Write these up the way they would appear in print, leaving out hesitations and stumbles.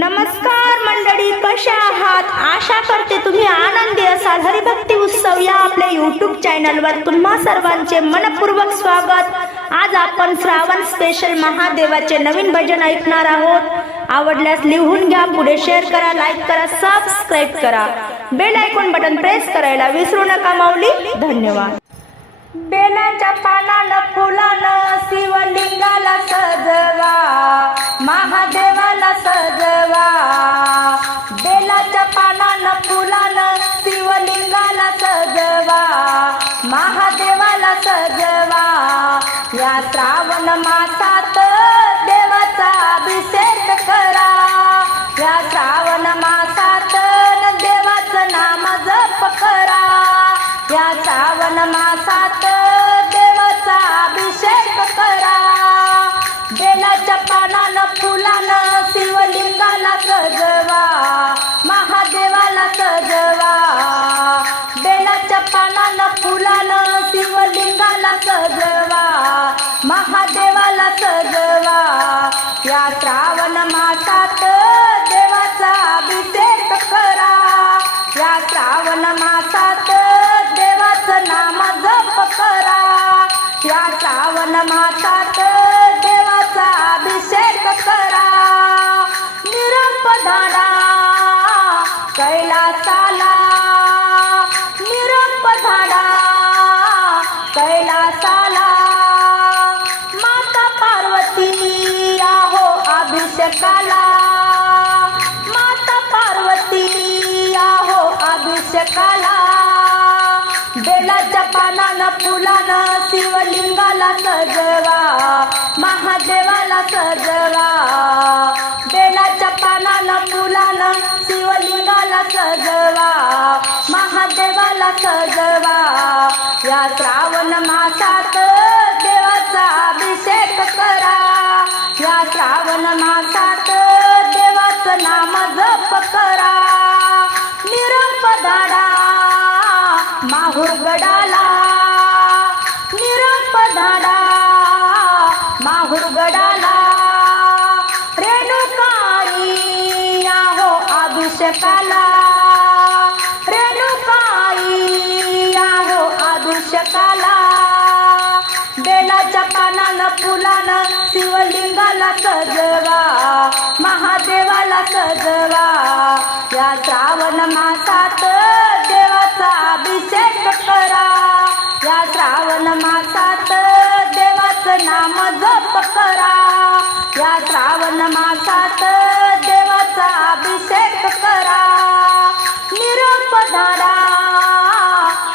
नमस्कार मंडळी, कशा आहात? आशा करते तुम्ही आनंदी असाल। हरिभक्ती उत्सव या आपल्या YouTube चॅनलवर तुम्हा सर्वांचे मनपूर्वक स्वागत। आज आपण श्रावण स्पेशल महादेवाचे नवीन भजन ऐकणार आहोत। आवडल्यास लिहून घ्या, पुढे शेअर करा, लाईक करा, सबस्क्राइब करा, बेल आयकॉन बटन प्रेस करायला विसरू नका माऊली। धन्यवाद। बेलाच्या पानानं फुलानं शिवलिंगाला सजवा, महादेवाला सजवा। बेलाच्या पानानं फुलानं शिवलिंगाला सजवा, महादेवाला सजवा। या श्रावण मासात देवाचा अभिषेक करा, या श्रावण मासात देवाचं नाम जप करा, या श्रावण मासात देवाचा अभिषेक करा। बेलाच्या पानानं फुलानं शिवलिंगाला सजवा, महादेवाला सजवा। बेलाच्या पानानं फुलानं शिवलिंगाला सजवा, महादेवाला सजवा। या श्रावण मासात देवाचा अभिषेक करा, या श्रावण मासात देवाचं नाम जप करा, या श्रावण मासात देवाचा अभिषेक करा। निरंपधारा कैलासाला, निरंपधारा कैलासाला। माता पार्वती आहो अभिषेकाला, माता पार्वती आहो अभिषेकाला। बेलाच्या पानानं फुलानं शिवलिंगाला सजवा, महादेवाला सजवा। बेलाच्या पानानं फुलानं शिवलिंगाला सजवा, महादेवाला सजवा। या श्रावण मासात देवाचा अभिषेक करा, या श्रावण मासात देवाचं नाम जप करा। निरंपधारा माहुरगडाला, निरंपधारा माहुरगडाला। रेणुकाई आहो अभिषेकाला, रेणुकाई आहो अभिषेकाला। बेलाच्या पानानं फुलानं शिवलिंगाला सजवा, महादेवाला सजवा। या श्रावण मासात देवाचा अभिषेक करा, या श्रावण मासात देवाचं नाम जप करा, या श्रावण मासात देवाचा अभिषेक करा। निरंपधारा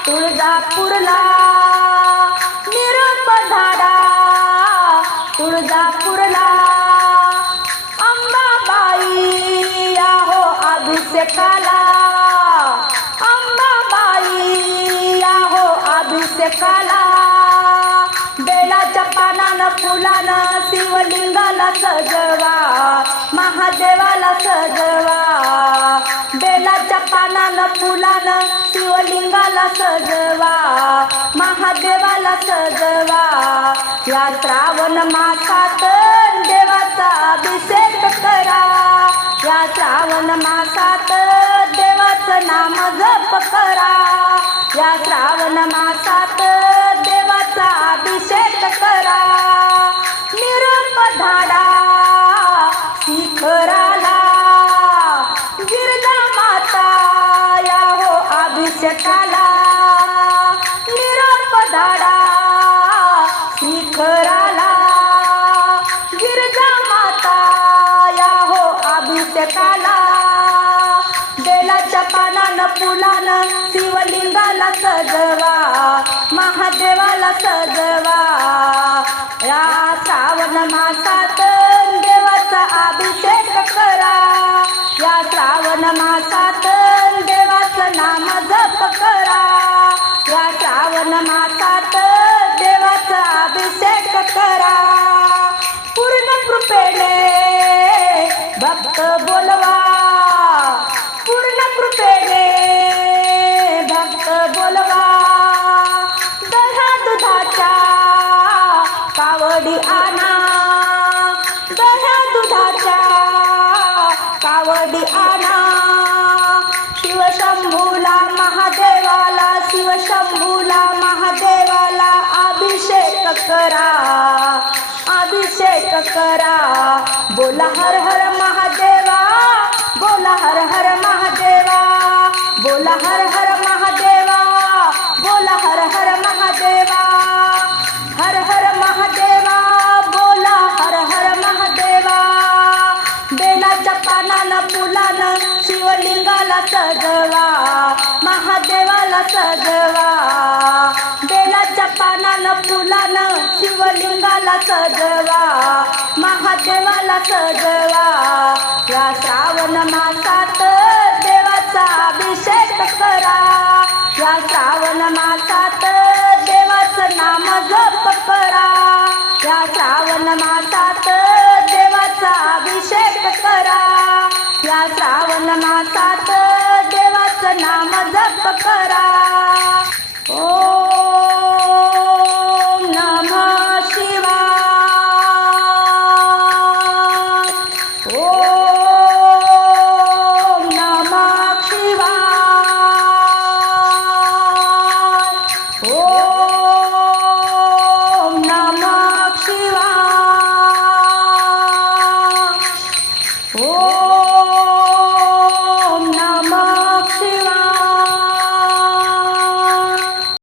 तुळजापूरला, निरंपधारा तुळजापूरला। अंबाबाई आहो अभिषेकाला, अंबाबाई आहो अभिषेकाला। बेलाच्या पानानं फुलानं शिवलिंगाला सजवा, महादेवाला सजवा। बेलाच्या पानानं फुलानं शिवलिंगाला सजवा, महादेवाला सजवा। या श्रावण मासात देवाचा अभिषेक करा, या श्रावण मासात देवाचं नाम जप करा, या श्रावण मासात देवाचा अभिषेक करा। निरंपधारा शिखराला, गिरजा माता याहो अभिषेकाला। निरंपधारा शिखराला, गिरजा माता याहो अभिषेकाला। बेलाच्या पानानं फुलानं शिवलिंगाला सजवा, महादेवाला सजवा। या श्रावण मासात देवाचा अभिषेक करा, या श्रावण मासात देवाचं नाम जप करा, या श्रावण मासात देवाचा अभिषेक करा। पूर्ण कृपेने भक्त बोलवा, पूर्ण कृपेने भक्त बोलवा। दह्या दुधाच्या कावडी आणा, दह्या दुधाच्या कावडी आणा शिवशंभूला महादेवाला, शिवशंभूला महादेवाला अभिषेक करा, अभिषेक करा. बोला हर हर महादेवा, बोला हर हर महादेवा, बोला हर हर महादेवा, बोला हर हर महादेवा. हर हर महादेवा, बोला हर हर महादेवा. बेलाच्या पानानं फुलानं शिवलिंगाला सजवा, महादेवाला सजवा. बेलाच्या पानानं फुलानं शिवलिंगाला सजवा, महादेवाला सजवा. या श्रावण मासात देवाचा अभिषेक करा, या श्रावण मासात देवाचं नाम जप करा, या श्रावण मासात देवाचा अभिषेक करा, या श्रावण मासात देवाचं नाम जप करा.